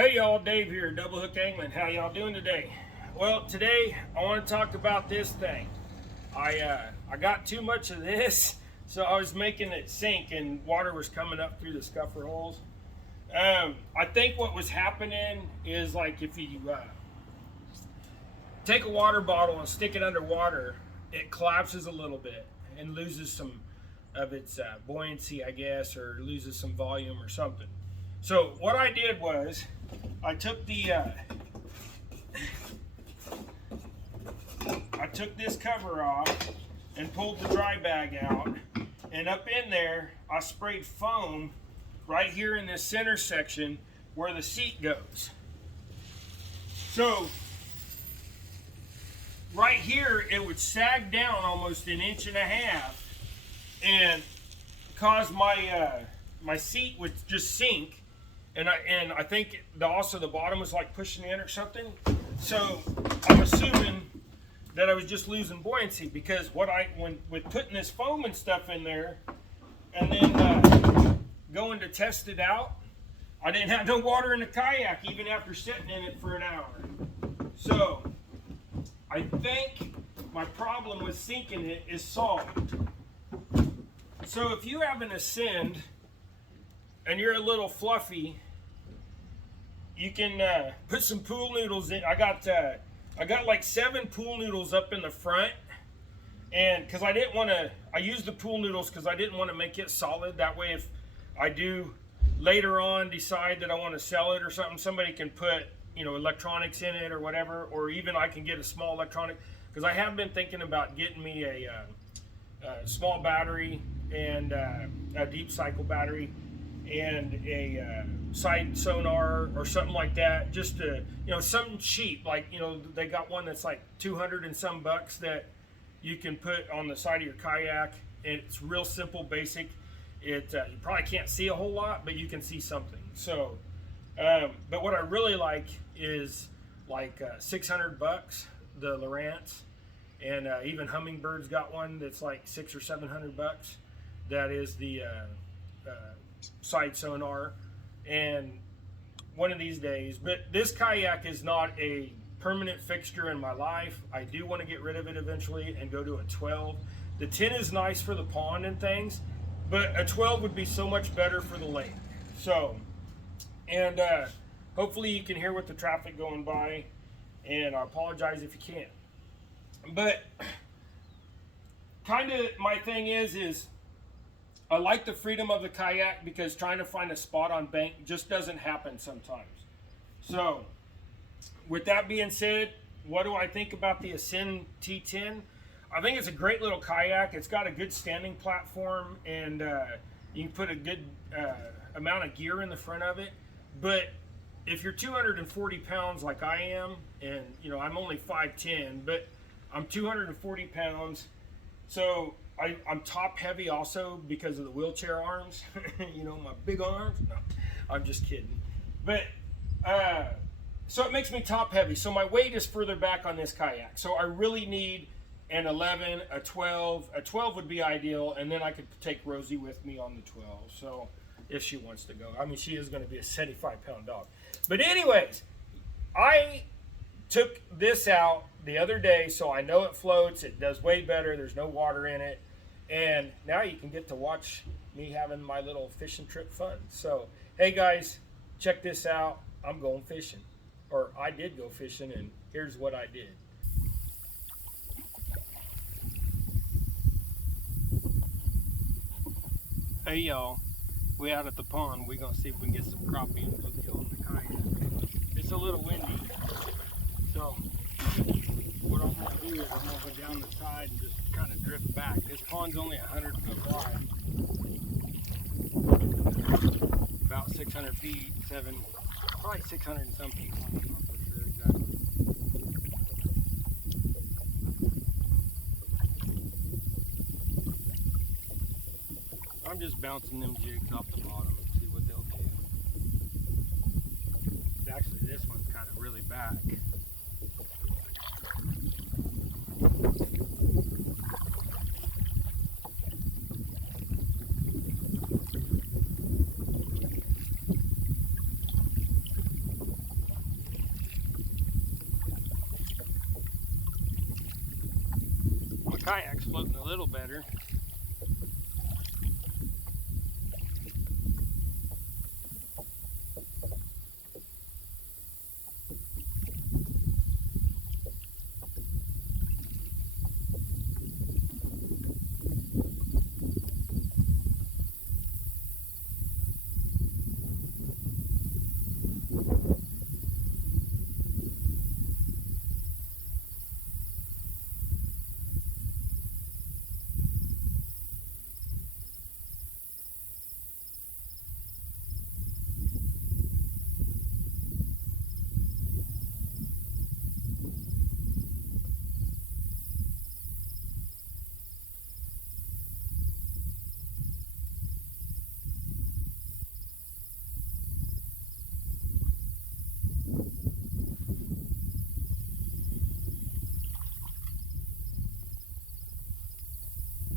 Hey y'all, Dave here, Double Hook Angling. How y'all doing today? Well, today I want to talk about this thing. I got too much of this, so I was making it sink and water was coming up through the scuffer holes. I think what was happening is, like, if you take a water bottle and stick it underwater, it collapses a little bit and loses some of its buoyancy, I guess, or loses some volume or something. So what I did was I took this cover off and pulled the dry bag out, and up in there I sprayed foam right here in this center section where the seat goes. So right here it would sag down almost 1.5 inches and cause my seat would just sink. And I think also the bottom was like pushing in or something. So I'm assuming that I was just losing buoyancy, because with putting this foam and stuff in there and then going to test it out, I didn't have no water in the kayak even after sitting in it for an hour. So I think my problem with sinking it is solved. So if you have an Ascend and you're a little fluffy, you can put some pool noodles in. I got like 7 pool noodles up in the front, and because I used the pool noodles because I didn't want to make it solid. That way, if I do later on decide that I want to sell it or something, somebody can put, electronics in it or whatever, or even I can get a small electronic, because I have been thinking about getting me a small battery and a deep cycle battery and a side sonar or something like that, just to, something cheap, like, they got one that's like 200 and some bucks that you can put on the side of your kayak. It's real simple, basic. You probably can't see a whole lot, but you can see something. So but what I really like is like 600 bucks, the Lowrance, and even Hummingbird's got one that's like 600 or 700 bucks. That is the side sonar. And one of these days, but this kayak is not a permanent fixture in my life. I do want to get rid of it eventually and go to a 12. The 10 is nice for the pond and things, but a 12 would be so much better for the lake. So, and hopefully you can hear with the traffic going by, and I apologize if you can't. But kind of my thing is I like the freedom of the kayak, because trying to find a spot on bank just doesn't happen sometimes. So with that being said, what do I think about the Ascend T10? I think it's a great little kayak. It's got a good standing platform, and you can put a good amount of gear in the front of it. But if you're 240 pounds like I am, and I'm only 5'10", but I'm 240 pounds, so I'm top heavy also because of the wheelchair arms. My big arms. No, I'm just kidding. But so it makes me top heavy. So my weight is further back on this kayak. So I really need an 11, a 12. A 12 would be ideal, and then I could take Rosie with me on the 12. So if she wants to go. I mean, she is going to be a 75-pound dog. But anyways, I took this out the other day, so I know it floats. It does way better. There's no water in it. And now you can get to watch me having my little fishing trip fun. So, hey guys, check this out. I'm going fishing. Or I did go fishing, and here's what I did. Hey y'all, we out at the pond. We're going to see if we can get some crappie and bluegill on the kayak. It's a little windy, so what I'm going to do is I'm going to go down the side and just kind of drift back. This pond's only 100 foot wide, about 600 feet, probably 600 and some feet long. I'm not for sure exactly. I'm just bouncing them jigs off the bottom and see what they'll do. Actually, this one's kind of really back. kayak's floating a little better.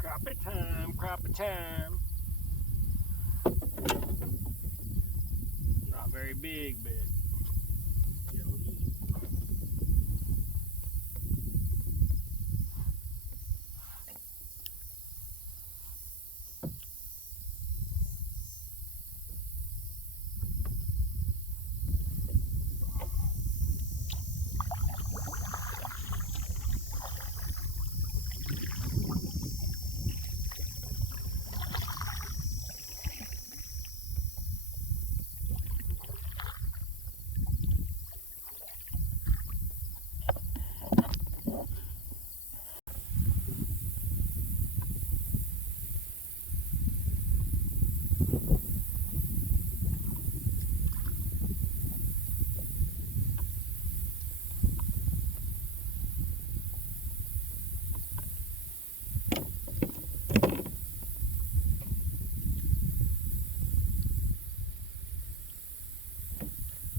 Crappie time, crappie time. Not very big, but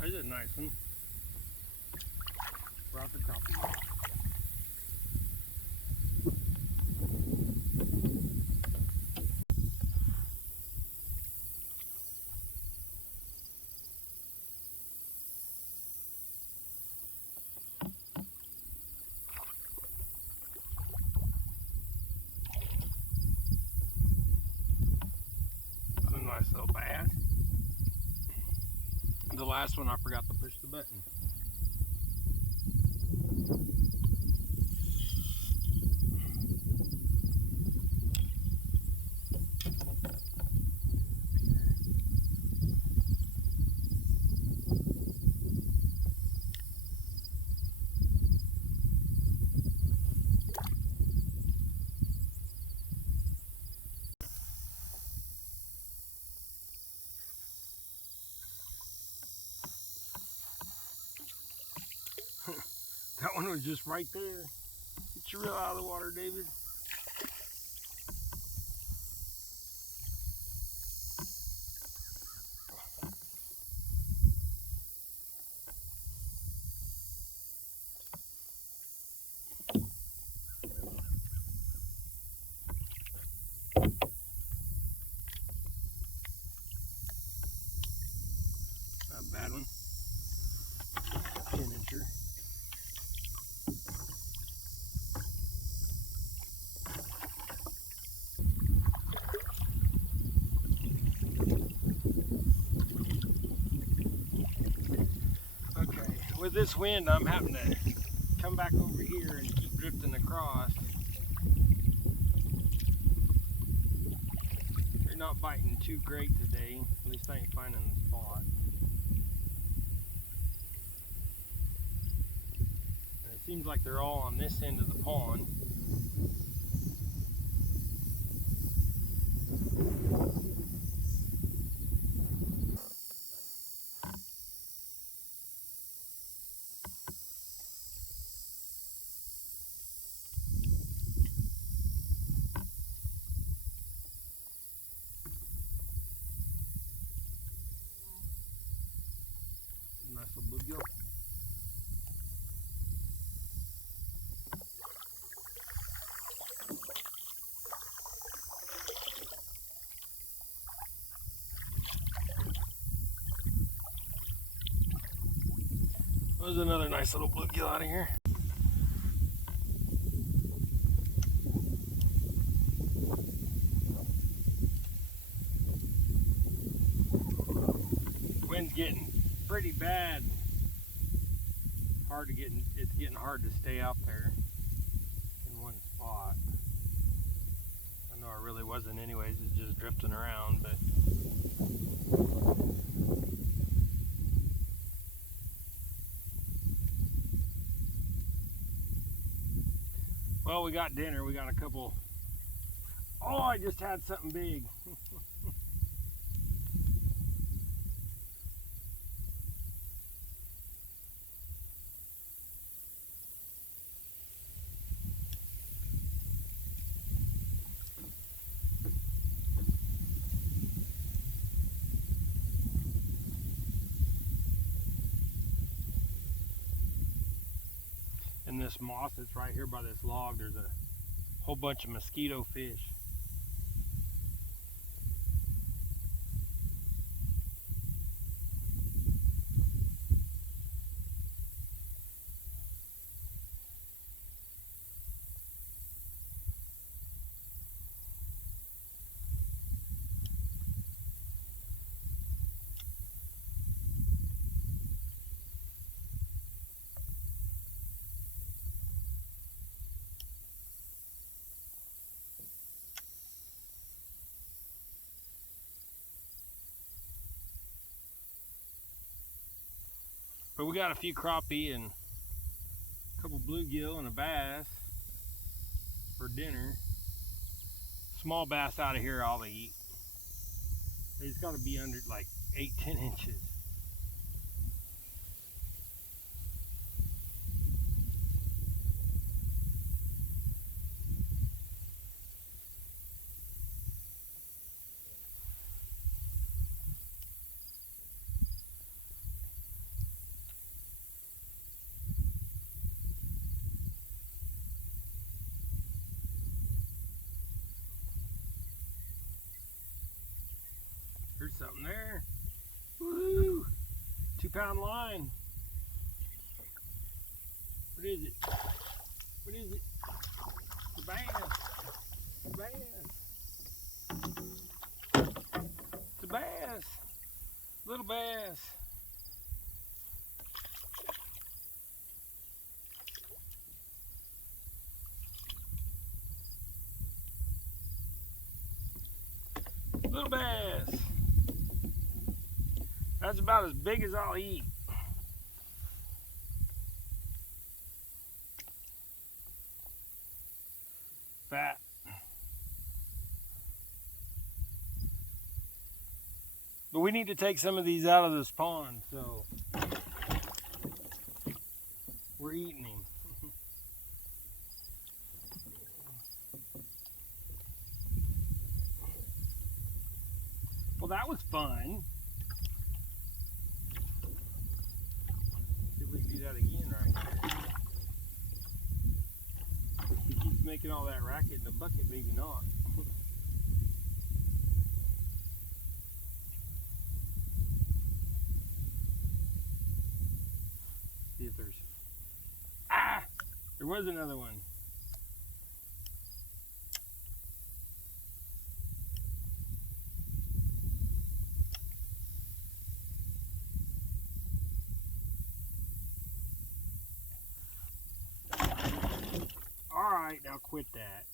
there's a nice one. Right the top. That's a nice little bass. The last one I forgot to push the button. That one was just right there. Get your reel out of the water, David. Not a bad one. 10-incher. Okay, with this wind, I'm having to come back over here and keep drifting across. They're not biting too great today. At least I ain't finding the spot. And it seems like they're all on this end of the pond. Nice little bluegill. There's another nice little bluegill out of here. wind's getting pretty bad. It's getting hard to stay out there in one spot. I know I really wasn't anyways, it's just drifting around, but well, we got dinner. We got a couple. Oh, I just had something big. And this moss that's right here by this log, there's a whole bunch of mosquito fish. But we got a few crappie and a couple bluegill and a bass for dinner. Small bass out of here I'll eat. It's got to be under like 8-10 inches. There's something there. Woo! 2-pound line. What is it? What is it? It's a bass. It's a bass. It's a bass. Little bass. Little bass. That's about as big as I'll eat. Fat. But we need to take some of these out of this pond, so we're eating him. Well, that was fun. See if we can do that again right here. He keeps making all that racket in the bucket, maybe not. See if there's... Ah! There was another one. Alright, now quit that.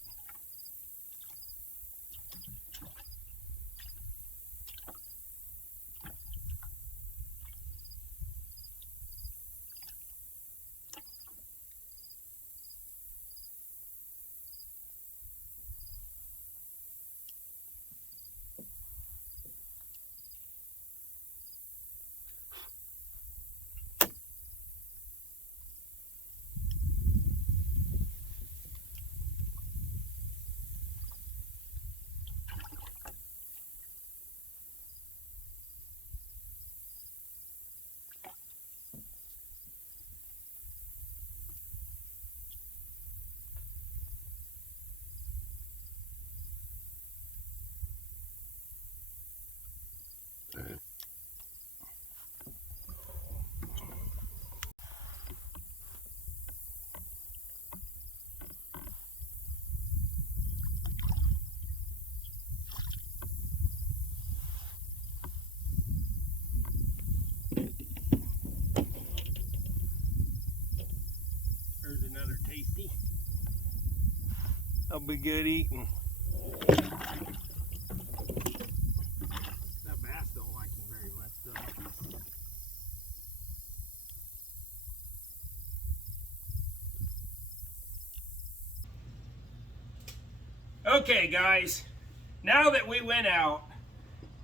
I'll be good eating. That bass don't like him very much, though. Okay, guys, now that we went out,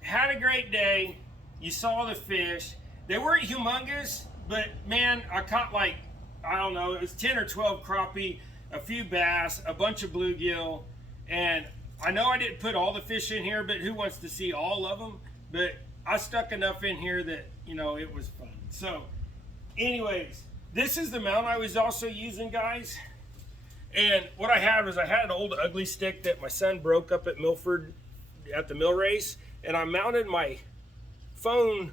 had a great day, you saw the fish. They weren't humongous, but man, I caught like, I don't know, it was 10 or 12 crappie, a few bass, a bunch of bluegill, and I know I didn't put all the fish in here, but who wants to see all of them? But I stuck enough in here that, you know, it was fun. So, anyways, this is the mount I was also using, guys. And what I had was I had an old ugly stick that my son broke up at Milford at the mill race, and I mounted my phone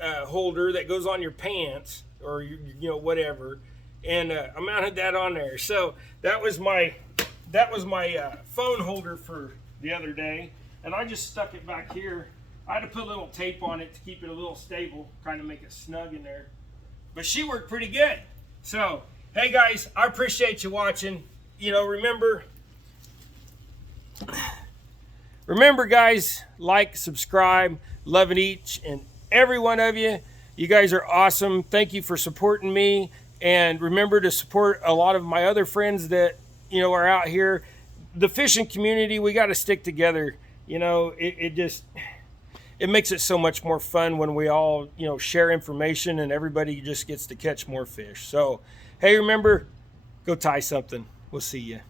holder that goes on your pants or you know whatever, and I mounted that on there. So that was my phone holder for the other day, and I just stuck it back here. I had to put a little tape on it to keep it a little stable, kind of make it snug in there. But she worked pretty good. So hey guys, I appreciate you watching. You know, remember guys, like, subscribe, loving each and every one of you. You guys are awesome. Thank you for supporting me, and remember to support a lot of my other friends that, you know, are out here. The fishing community, we got to stick together. You know, it makes it so much more fun when we all, you know, share information and everybody just gets to catch more fish. So hey, remember, go tie something. We'll see you.